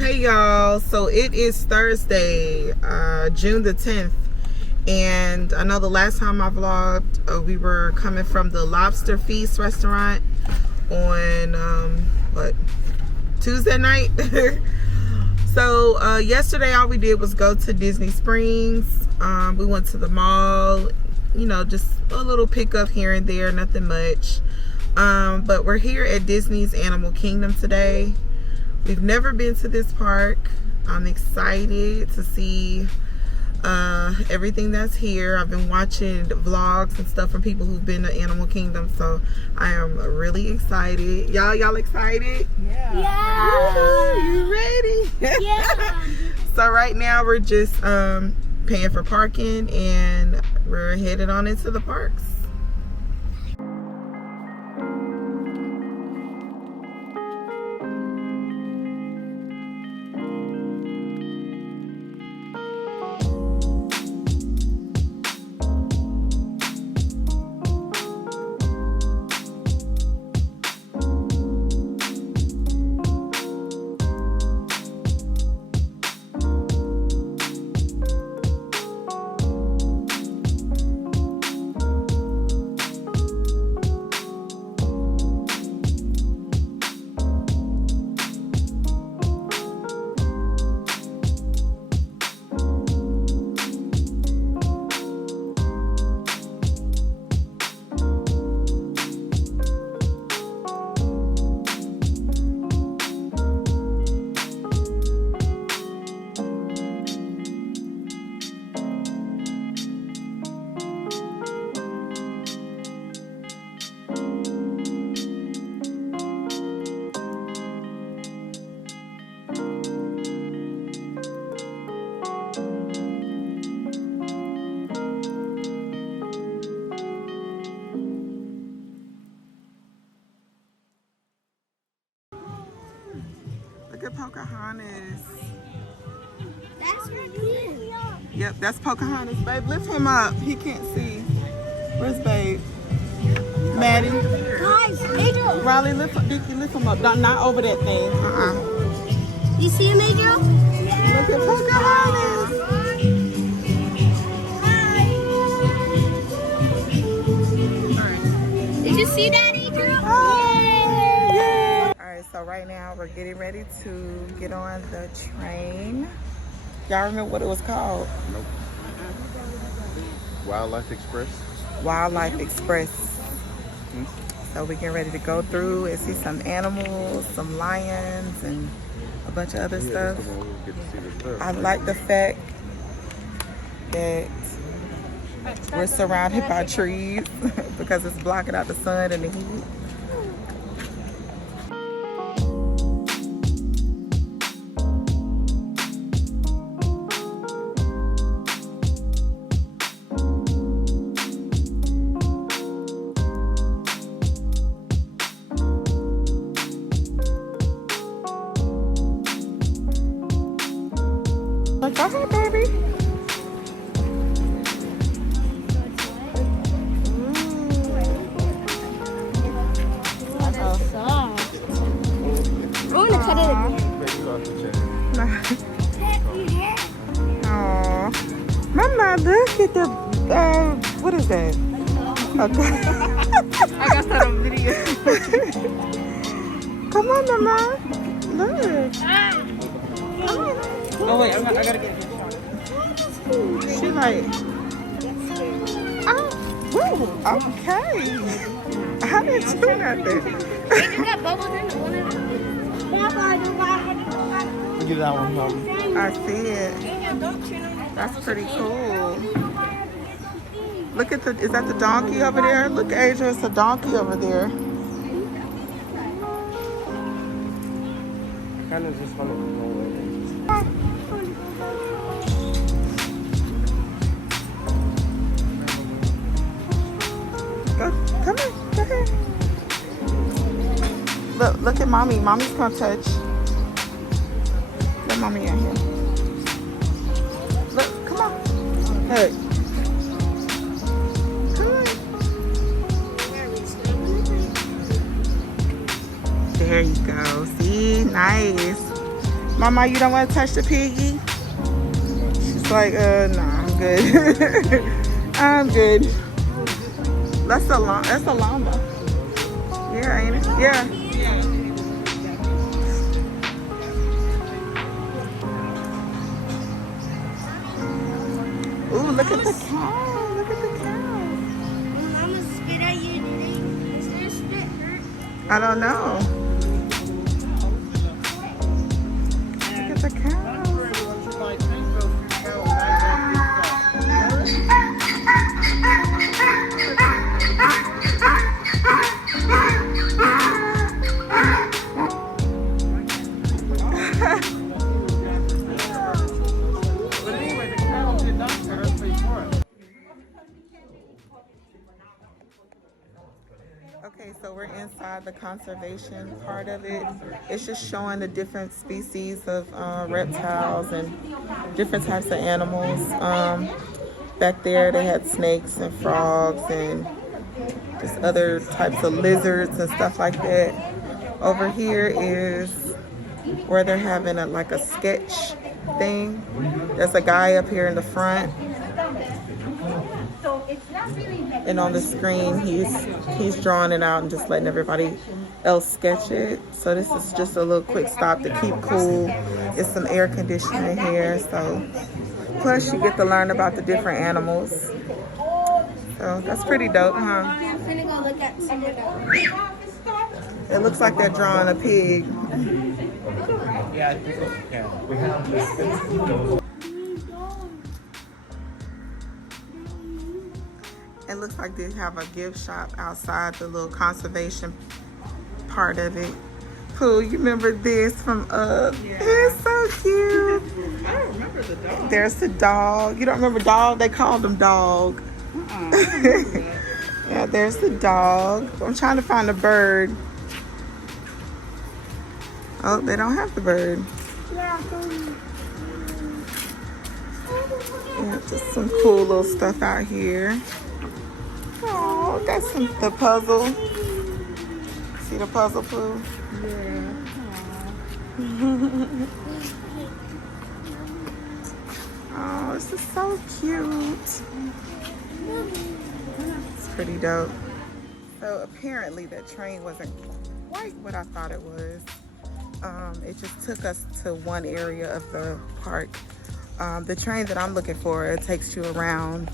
Hey y'all, so it is Thursday, June the 10th, and I know the last time I vlogged, we were coming from the Lobster Feast restaurant on, Tuesday night. So yesterday all we did was go to Disney Springs. We went to the mall, you know, just a little pickup here and there, nothing much. But we're here at Disney's Animal Kingdom today. We've never been to this park. I'm excited to see everything that's here. I've been watching vlogs and stuff from people who've been to Animal Kingdom, so I am really excited. Y'all excited? Yeah. You ready? Yeah. So right now we're just paying for parking and we're headed on into the parks. Look at Pocahontas. That's her kid. Yep, that's Pocahontas. Babe, lift him up. He can't see. Where's Babe? Maddie. Guys, Adriel. Riley, lift him up. Not over that thing. You see him, Adriel? Look at Pocahontas. Hi. Did you see that, Adriel? Yay. Alright, so right now we're getting ready to get on the train. Y'all remember what it was called? Nope. Wildlife Express. Wildlife Express. So we're getting ready to go through and see some animals, some lions, and a bunch of other stuff. That's the one we get to see the stuff. I like the fact that we're surrounded by trees because it's blocking out the sun and the heat. Go ahead, baby. I want to cut it. Aww. Mama, look at the, what is that? Okay. I got that on video. Come on, Mama. Look. Oh, wait, I gotta get it. She like, oh, woo, okay. I didn't do nothing. You got bubbles in the one of them. Look at that one, Mom. I see it. That's pretty cool. Look at is that the donkey over there? Look, Asia, it's a donkey over there. Kind of just fun to go away. Come on, go ahead. Look at mommy. Mommy's gonna touch. Let mommy in here. Look, come on. Hey. Come on. There you go. See, nice. Mama, you don't want to touch the piggy? She's like, no, I'm good. I'm good. That's a llama. Yeah, ain't it? Yeah. Ooh, look at the cow. Look at the cow. When Mama spit at you today, is there spit hurt? I don't know. Look at the cow. Okay, so we're inside the conservation part of it. It's just showing the different species of reptiles and different types of animals. Back there they had snakes and frogs and just other types of lizards and stuff like that. Over here is where they're having like a sketch thing. There's a guy up here in the front. And on the screen, he's drawing it out and just letting everybody else sketch it. So this is just a little quick stop to keep cool. It's some air conditioning here. So plus you get to learn about the different animals. So that's pretty dope, huh? I'm finna go look at some of them. It looks like they're drawing a pig. Yeah, I think so. It looks like they have a gift shop outside the little conservation part of it. Pooh, you remember this from Up? Yeah. It's so cute. I don't remember the dog. There's the dog. You don't remember dog? They called him dog. Yeah, there's the dog. I'm trying to find the bird. Oh, they don't have the bird. Yeah, just some cool little stuff out here. Oh, that's the puzzle. See the puzzle, Pooh? Yeah. Oh, this is so cute. It's pretty dope. So apparently that train wasn't quite what I thought it was. It just took us to one area of the park. The train that I'm looking for, it takes you around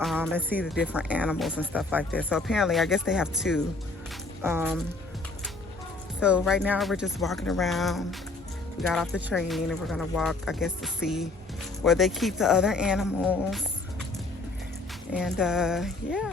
and see the different animals and stuff like that. So apparently, I guess they have two. So right now we're just walking around. We got off the train and we're gonna walk, I guess, to see where they keep the other animals. And yeah.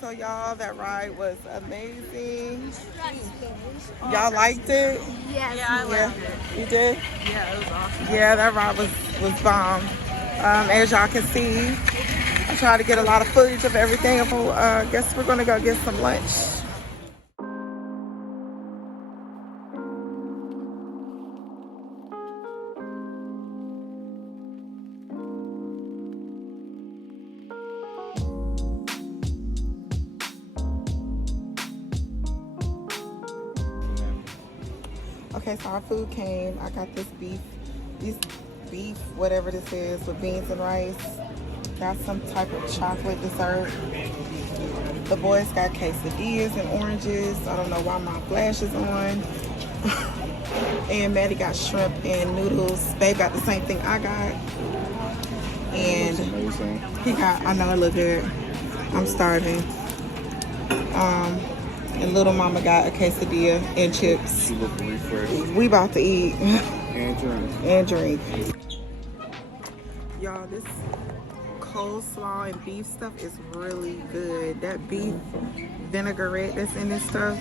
So y'all, that ride was amazing. Y'all liked it? Yes. Yeah, I liked it. You did? Yeah, it was awesome. Yeah, that ride was bomb. As y'all can see, I tried to get a lot of footage of everything. Guess we're gonna go get some lunch. Okay, so our food came. I got this beef, whatever this is, with beans and rice. Got some type of chocolate dessert. The boys got quesadillas and oranges. I don't know why my flash is on. And Maddie got shrimp and noodles. Babe got the same thing I got. And he got, I know it look good. I'm starving. And little mama got a quesadilla and chips. You look refreshed. We about to eat. And drink. And drink. Y'all, this coleslaw and beef stuff is really good. That beef vinaigrette that's in this stuff,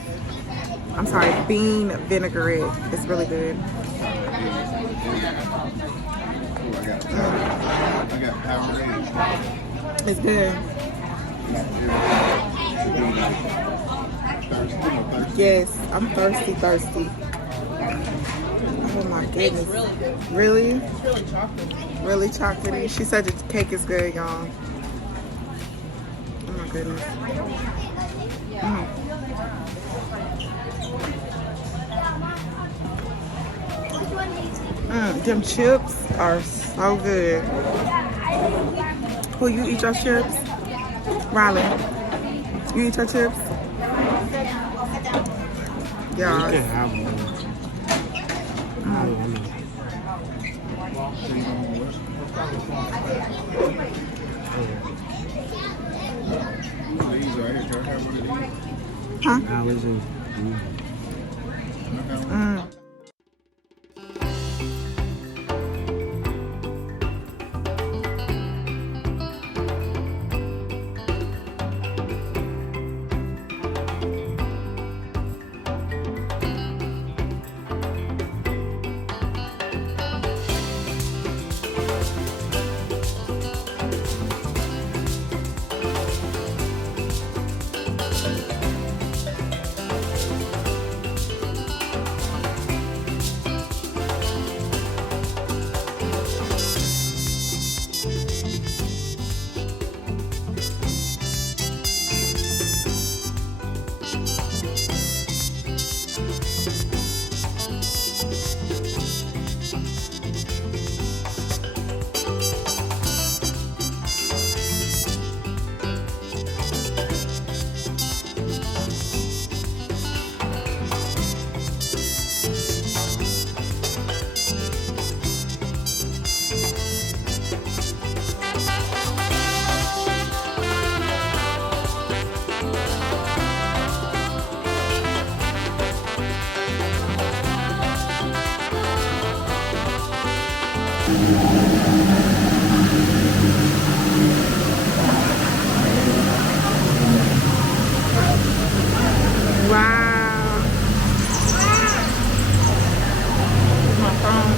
I'm sorry, bean vinaigrette is really good. I got Powerade. It's good. Yes, I'm thirsty. Oh my goodness. Really? It's really chocolate. Really chocolatey. She said the cake is good, y'all. Oh my goodness. Them chips are so good. Who, you eat your chips? Riley, you eat your chips? Yeah. You can have one. These right here, can I have one of these? Huh? Wow. My phone.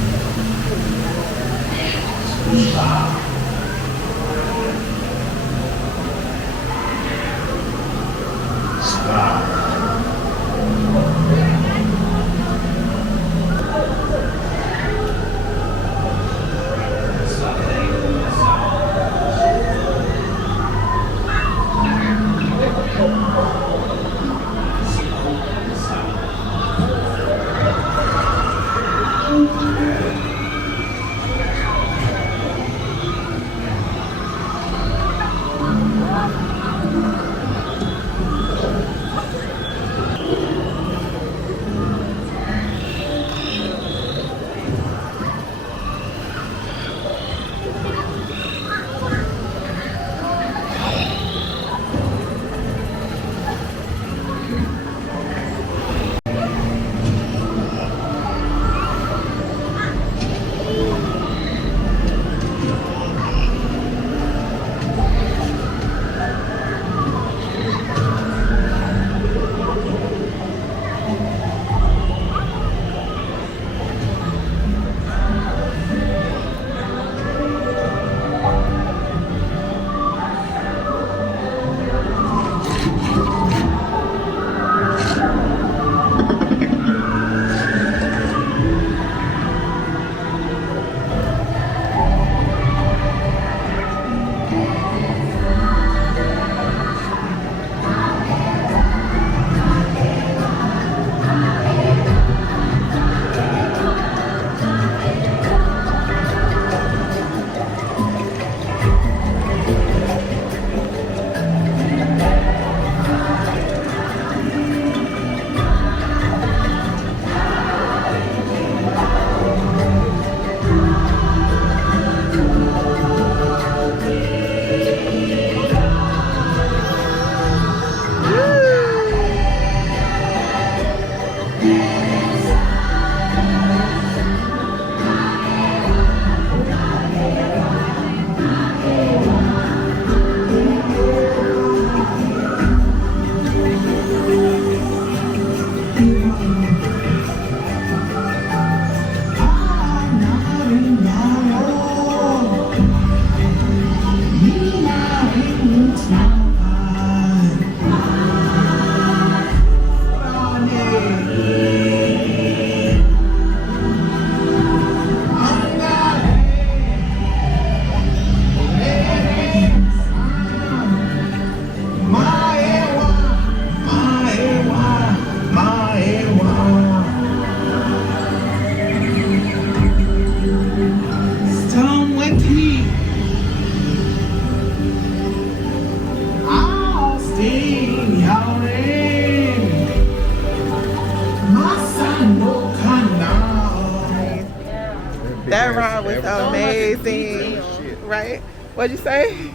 That ride was amazing, right? What'd you say?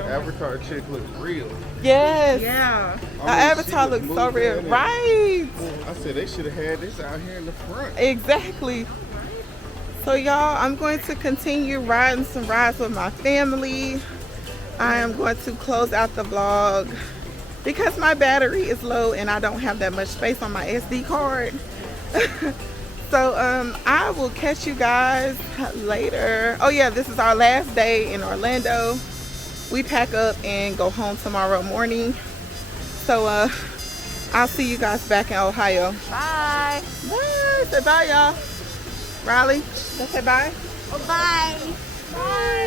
Avatar chick looks real. Yes. Yeah. The Avatar looks so real, right? I said they should have had this out here in the front. Exactly. So y'all, I'm going to continue riding some rides with my family. I am going to close out the vlog because my battery is low and I don't have that much space on my SD card. So I will catch you guys later. Oh yeah, this is our last day in Orlando. We pack up and go home tomorrow morning. So I'll see you guys back in Ohio. Bye. Bye. Say bye, y'all. Riley, let's say bye. Bye. Bye.